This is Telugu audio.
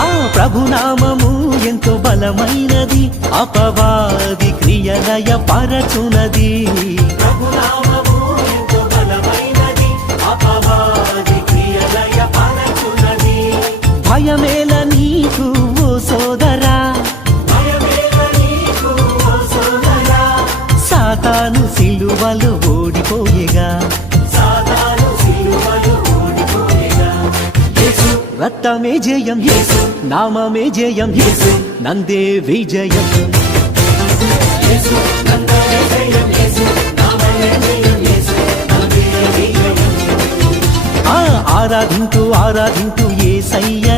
ఆ ప్రభునామము ఎంతో బలమైనది, అపవాది క్రియలయ పరచునది. ప్రభునామము ఎంతో బలమైనది, అపవాది క్రియలయ పరచునది. భయమేల నీకు ఓ సోదరా, భయమేల నీకు ఓ సోదరా, సాతాను సిలువలో ఓడిపోయేగా, సాతాను సిలువలో ఓడిపోయేగా. యేసు రక్తమే జయం, యేసు నామమే జయం, యేసు నందే విజయం. యేసు నందే జయం, యేసు నామమే జయం, యేసు నందే విజయం. ఆరాధింతూ ఆరాధింతూ యేసయ్య